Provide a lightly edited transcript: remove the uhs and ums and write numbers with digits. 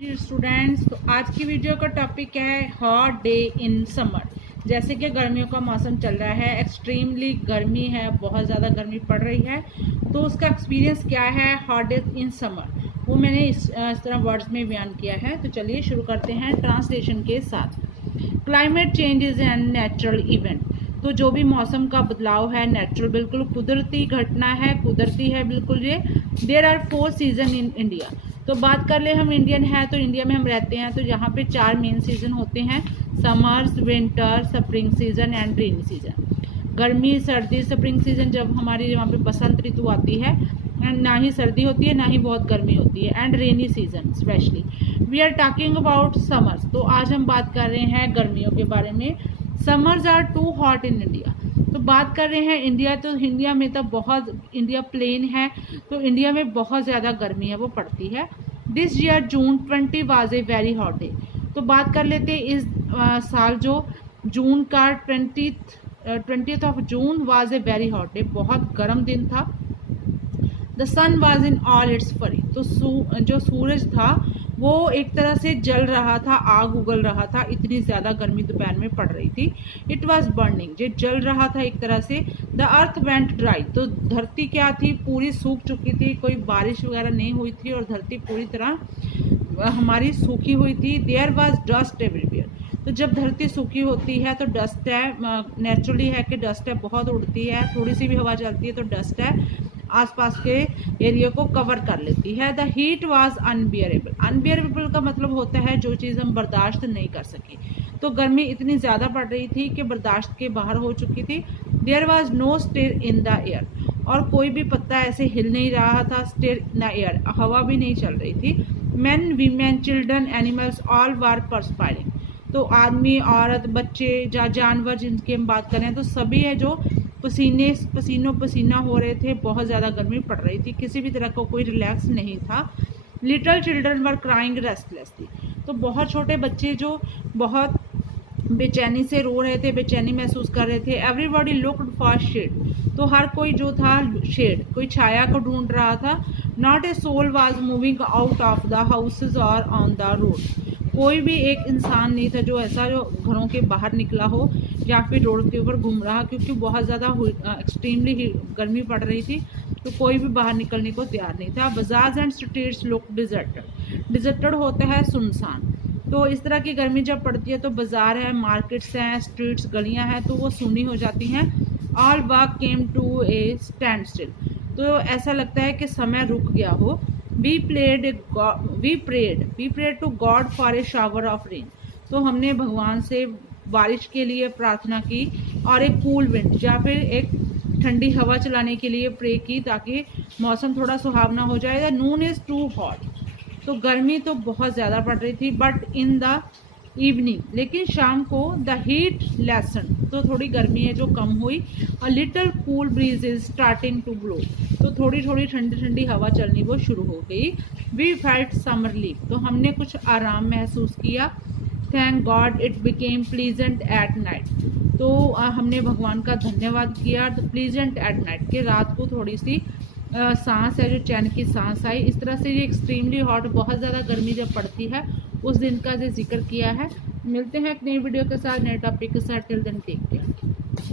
Students, तो आज की वीडियो का टॉपिक है हॉट डे इन समर। जैसे कि गर्मियों का मौसम चल रहा है, एक्सट्रीमली गर्मी है, बहुत ज़्यादा गर्मी पड़ रही है, तो उसका एक्सपीरियंस क्या है हॉट डे इन समर, वो मैंने इस तरह वर्ड्स में बयान किया है। तो चलिए शुरू करते हैं ट्रांसलेशन के साथ। Climate change is an natural event. तो जो भी मौसम का बदलाव है नेचुरल, बिल्कुल कुदरती घटना है, कुदरती है बिल्कुल ये। There are 4 season in India. तो बात कर ले, हम इंडियन है तो इंडिया में हम रहते हैं, तो यहाँ पे 4 मेन सीजन होते हैं: summers, winter, spring season and rainy season. गर्मी, सर्दी, स्प्रिंग सीजन जब हमारी यहाँ पे बसंत ऋतु आती है, एंड ना ही सर्दी होती है ना ही बहुत गर्मी होती है, and rainy season specially. We are talking about summers. तो आज हम बात कर रहे हैं गर्मियों के बारे में। Summers are too hot in India. तो बात कर रहे हैं इंडिया, तो इंडिया में तो बहुत, इंडिया प्लेन है तो इंडिया में बहुत ज़्यादा गर्मी है वो पड़ती है। This year June 20 was a very hot day. तो बात कर लेते हैं इस साल जो जून का 20th of June was a very hot day, बहुत गर्म दिन था। The sun was in all its fury. तो जो सूरज था वो एक तरह से जल रहा था, आग उगल रहा था, इतनी ज़्यादा गर्मी दोपहर में पड़ रही थी। इट वॉज बर्निंग, जो जल रहा था एक तरह से। The earth went dry. तो धरती क्या थी, पूरी सूख चुकी थी, कोई बारिश वगैरह नहीं हुई थी और धरती पूरी तरह हमारी सूखी हुई थी। There was dust everywhere. तो जब धरती सूखी होती है तो डस्ट है, नेचुरली है कि डस्ट है, बहुत उड़ती है, थोड़ी सी भी हवा चलती है तो डस्ट है आसपास के एरिया को कवर कर लेती है। The heat was unbearable. Unbearable का मतलब होता है जो चीज़ हम बर्दाश्त नहीं कर सके। तो गर्मी इतनी ज़्यादा पड़ रही थी कि बर्दाश्त के बाहर हो चुकी थी। There was no stir in the air. और कोई भी पत्ता ऐसे हिल नहीं रहा था। स्टिर इन द एयर, हवा भी नहीं चल रही थी। Man, women, children, animals all were perspiring. तो आदमी, औरत, बच्चे या जानवर जिनकी हम बात करें तो सभी है जो पसीनों पसीना हो रहे थे, बहुत ज़्यादा गर्मी पड़ रही थी, किसी भी तरह का कोई रिलैक्स नहीं था। Little children were crying restlessly. तो बहुत छोटे बच्चे जो बहुत बेचैनी से रो रहे थे, बेचैनी महसूस कर रहे थे। Everybody looked for shade. तो हर कोई जो था शेड, कोई छाया को ढूंढ रहा था। Not a soul was moving out of the houses और ऑन द रोड। कोई भी एक इंसान नहीं था जो ऐसा जो घरों के बाहर निकला हो या फिर रोड के ऊपर घूम रहा, क्योंकि बहुत ज़्यादा एक्सट्रीमली गर्मी पड़ रही थी, तो कोई भी बाहर निकलने को तैयार नहीं था। Bazaars and streets look deserted. Deserted होता है सुनसान। तो इस तरह की गर्मी जब पड़ती है तो बाज़ार है, मार्केट्स हैं, स्ट्रीट्स, गलियां हैं, तो वो सूनी हो जाती हैं। All work came to a standstill. तो ऐसा लगता है कि समय रुक गया हो। We prayed to God for a shower of rain. तो हमने भगवान से बारिश के लिए प्रार्थना की और एक कूल विंड या फिर एक ठंडी हवा चलाने के लिए प्रे की, ताकि मौसम थोड़ा सुहावना हो जाए। नून इज़ टू हॉट। तो गर्मी तो बहुत ज़्यादा पड़ रही थी, बट इन द इवनिंग, लेकिन शाम को द हीट लेसन। तो थोड़ी गर्मी है जो कम हुई। A little cool breeze is starting to blow. तो थोड़ी थोड़ी ठंडी ठंडी हवा चलनी वो शुरू हो गई। We felt summer leave. तो हमने कुछ आराम महसूस किया। Thank God it became pleasant at night. तो हमने भगवान का धन्यवाद किया। तो प्लीजेंट एट नाइट, के रात को थोड़ी सी सांस है जो चैन की सांस आई। इस तरह से ये एक्सट्रीमली हॉट, बहुत ज़्यादा गर्मी जब पड़ती है उस दिन का जो जिक्र किया है। मिलते हैं एक नई वीडियो के साथ, नए टॉपिक के साथ। Till then take care.